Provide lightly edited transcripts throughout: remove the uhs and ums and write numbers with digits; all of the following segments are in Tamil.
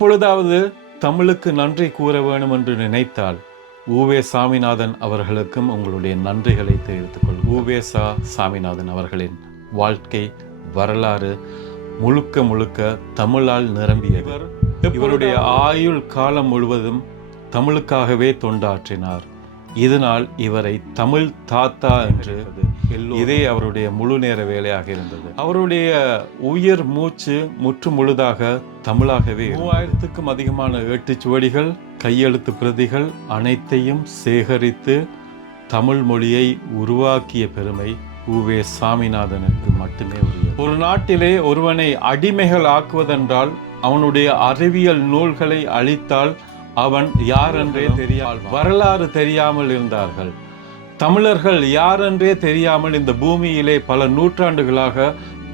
எப்பொழுதாவது தமிழுக்கு நன்றி கூற வேண்டும் என்று நினைத்தால் உவே சாமிநாதன் அவர்களுக்கும் உங்களுடைய நன்றிகளை தெரிவித்துக் கொள். உவே சாமிநாதன் அவர்களின் வாழ்க்கை வரலாறு முழுக்க முழுக்க தமிழால் நிரம்பியவர். இவருடைய ஆயுள் காலம் முழுவதும் தமிழுக்காகவே தொண்டாற்றினார். இதனால் இவரை தமிழ் தாத்தா என்று இதே அவருடைய முழு நேர வேலையாக இருந்தது. அவருடைய உயிர் மூச்சு முற்று முழுதாக தமிழாகவே. 3000க்கும் அதிகமான ஏட்டுச்சுவடிகள், கையெழுத்து பிரதிகள் அனைத்தையும் சேகரித்து தமிழ் மொழியை உருவாக்கிய பெருமை உவே சாமிநாதனுக்கு மட்டுமே உரியது. ஒரு நாட்டிலே ஒருவனை அடிமைகள் ஆக்குவதென்றால் அவனுடைய அறிவியல் நூல்களை அளித்தால் அவன் யார் என்றே தெரியாமல், வரலாறு தெரியாமல் இருந்தார்கள். தமிழர்கள் யார் என்றே தெரியாமல் இந்த பூமியிலே பல நூற்றாண்டுகளாக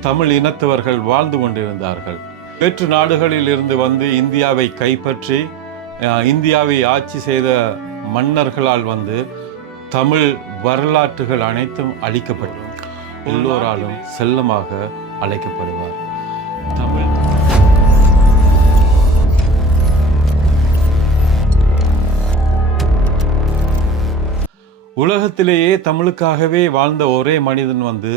தமிழ் இனத்தவர்கள் வாழ்ந்து கொண்டிருந்தார்கள். வேற்று நாடுகளில் இருந்து வந்து இந்தியாவை கைப்பற்றி இந்தியாவை ஆட்சி செய்த மன்னர்களால் வந்து தமிழ் வரலாற்றுகள் அனைத்தும் அழிக்கப்பட்டன. எல்லோராலும் செல்லமாக அழைக்கப்படுவார் தமிழ். உலகத்திலேயே தமிழுக்காகவே வாழ்ந்த ஒரே மனிதன் வந்து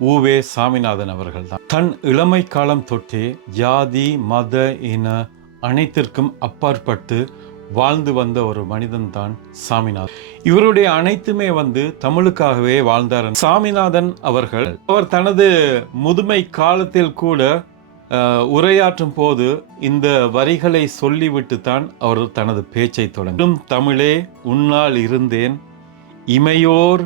உவே சாமிநாதன் அவர்கள் தான். தன் இளமை காலம் தொட்டே ஜாதி மத இன அனைத்திற்கும் அப்பாற்பட்டு வாழ்ந்து வந்த ஒரு மனிதன் தான் சாமிநாதன். இவருடைய அனைத்துமே வந்து தமிழுக்காகவே வாழ்ந்தார். சாமிநாதன் அவர்கள் அவர் தனது முதுமை காலத்தில் கூட உரையாற்றும் போது இந்த வரிகளை சொல்லிவிட்டு தான் அவர் தனது பேச்சை தொடங்கும். தமிழே உன்னால் இருந்தேன், இமையோர்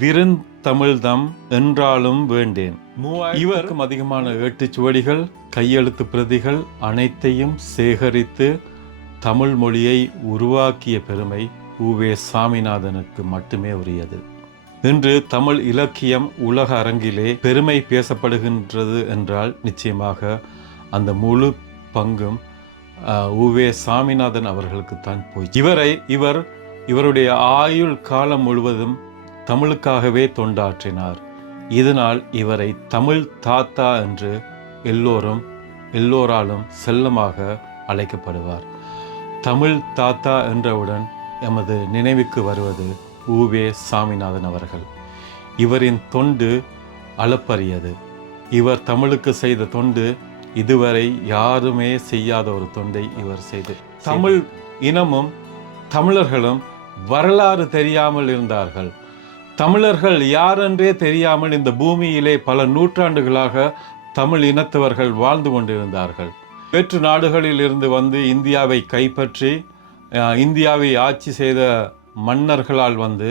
விருந்தமிழ்தம் என்றாலும் வேண்டேன். 3000க்கும் அதிகமான ஏட்டுச்சுவடிகள், கையெழுத்து பிரதிகள் அனைத்தையும் சேகரித்து தமிழ் மொழியை உருவாக்கிய பெருமை உவே சாமிநாதனுக்கு மட்டுமே உரியது. இன்று தமிழ் இலக்கியம் உலக அரங்கிலே பெருமை பேசப்படுகின்றது என்றால் நிச்சயமாக அந்த முழு பங்கும் உவே சாமிநாதன் அவர்களுக்குத்தான் போய். இவருடைய ஆயுள் காலம் முழுவதும் தமிழுக்காகவே தொண்டாற்றினார். இதனால் இவரை தமிழ் தாத்தா என்று எல்லோராலும் செல்லமாக அழைக்கப்படுவார். தமிழ் தாத்தா என்றவுடன் எமது நினைவுக்கு வருவது உவே சாமிநாதன் அவர்கள். இவரின் தொண்டு அளப்பரியது. இவர் தமிழுக்கு செய்த தொண்டு இதுவரை யாருமே செய்யாத ஒரு தொண்டை இவர் செய்து. தமிழ் இனமும் தமிழர்களும் வரலாறு தெரியாமல் இருந்தார்கள். தமிழர்கள் யாரென்றே தெரியாமல் இந்த பூமியிலே பல நூற்றாண்டுகளாக தமிழ் இனத்தவர்கள் வாழ்ந்து கொண்டிருந்தார்கள். வேற்று நாடுகளில் இருந்து வந்து இந்தியாவை கைப்பற்றி இந்தியாவை ஆட்சி செய்த மன்னர்களால் வந்து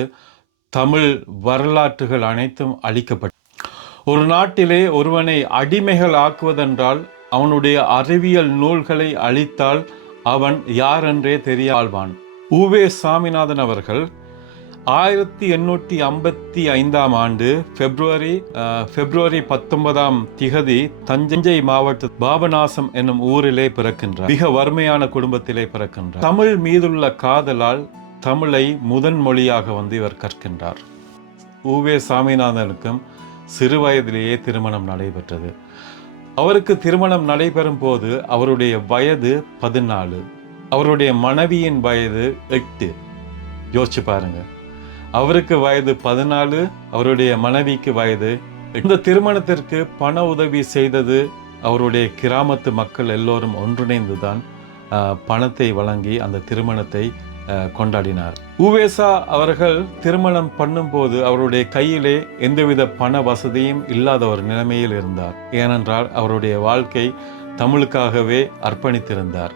தமிழ் வரலாற்றுகள் அனைத்தும் அழிக்கப்பட்டன. ஒரு நாட்டிலே ஒருவனை அடிமைகள் ஆக்குவதென்றால் அவனுடைய அறிவியல் நூல்களை அளித்தால் அவன் யாரென்றே தெரியாழ்வான். உவே சாமிநாதன் அவர்கள் 1855 ஆண்டு பிப்ரவரி 19 தஞ்சை மாவட்ட பாபநாசம் என்னும் ஊரிலே பிறக்கின்றார். மிக வறுமையான குடும்பத்திலே பிறக்கின்றார். தமிழ் மீதுள்ள காதலால் தமிழை முதன் மொழியாக வந்து இவர் கற்கின்றார். உவே சாமிநாதனுக்கும் சிறு வயதிலேயே திருமணம் நடைபெற்றது. அவருக்கு திருமணம் நடைபெறும் போது அவருடைய வயது 14, அவருடைய மனைவியின் வயது 8. யோசிச்சு பாருங்க, அவருக்கு வயது 14, அவருடைய மனைவிக்கு வயது 8. இந்த திருமணத்திற்கு பண உதவி செய்தது அவருடைய கிராமத்து மக்கள் எல்லோரும் ஒன்றிணைந்துதான் பணத்தை வழங்கி அந்த திருமணத்தை கொண்டாடினார். உவேசா அவர்கள் திருமணம் பண்ணும்போது அவருடைய கையிலே எந்தவித பண வசதியும் இல்லாத ஒரு நிலைமையில் இருந்தார். ஏனென்றால் அவருடைய வாழ்க்கை தமிழுக்காகவே அர்ப்பணித்திருந்தார்.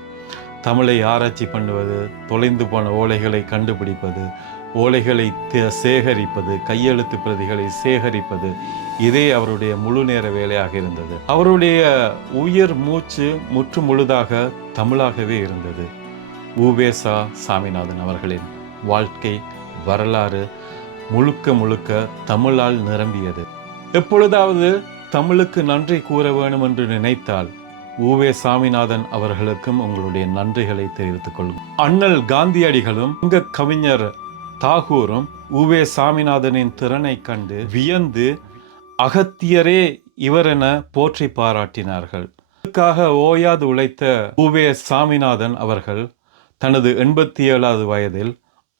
தமிழை ஆராய்ச்சி பண்ணுவது, தொலைந்து போன ஓலைகளை கண்டுபிடிப்பது, ஓலைகளை சேகரிப்பது, கையெழுத்து பிரதிகளை சேகரிப்பது, இதே அவருடைய முழு நேர வேலையாக இருந்தது. அவருடைய உயிர் மூச்சு முற்று முழுதாக தமிழாகவே இருந்தது. உவே சாமிநாதன் அவர்களின் வாழ்க்கை வரலாறு முழுக்க முழுக்க தமிழால் நிரம்பியது. எப்பொழுதாவது தமிழுக்கு நன்றி கூற வேண்டும் என்று நினைத்தால் உவே சாமிநாதன் அவர்களுக்கும் உங்களுடைய நன்றிகளை தெரிவித்துக் கொள்ளும். அண்ணல் காந்தியடிகளும் கவிஞர் தாகூரும் உவே சாமிநாதனின் திறனை கண்டு வியந்து அகத்தியரே இவரென போற்றி பாராட்டினார்கள். நாட்டுக்காக ஓயாது உழைத்த உவே சாமிநாதன் அவர்கள் தனது 87வது வயதில்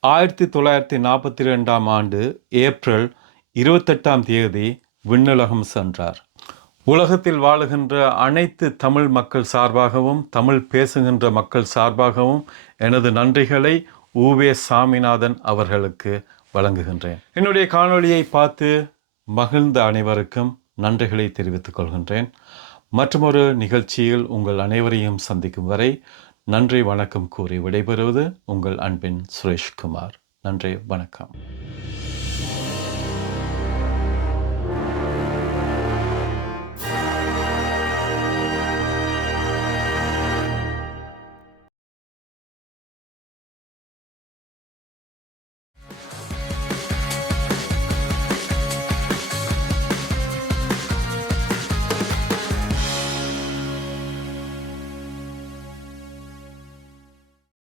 1942 ஆண்டு ஏப்ரல் 28ஆம் தேதி விண்ணுலகம் சென்றார். உலகத்தில் வாழுகின்ற அனைத்து தமிழ் மக்கள் சார்பாகவும் தமிழ் பேசுகின்ற மக்கள் சார்பாகவும் எனது நன்றிகளை உவே சாமிநாதன் அவர்களுக்கு வழங்குகின்றேன். என்னுடைய காணொளியை பார்த்து மகிழ்ந்த அனைவருக்கும் நன்றிகளை தெரிவித்துக் கொள்கின்றேன். மற்றொரு நிகழ்ச்சியில் உங்கள் அனைவரையும் சந்திக்கும் வரை நன்றி வணக்கம் கூறி விடைபெறுவது உங்கள் அன்பின் சுரேஷ்குமார். நன்றி வணக்கம்.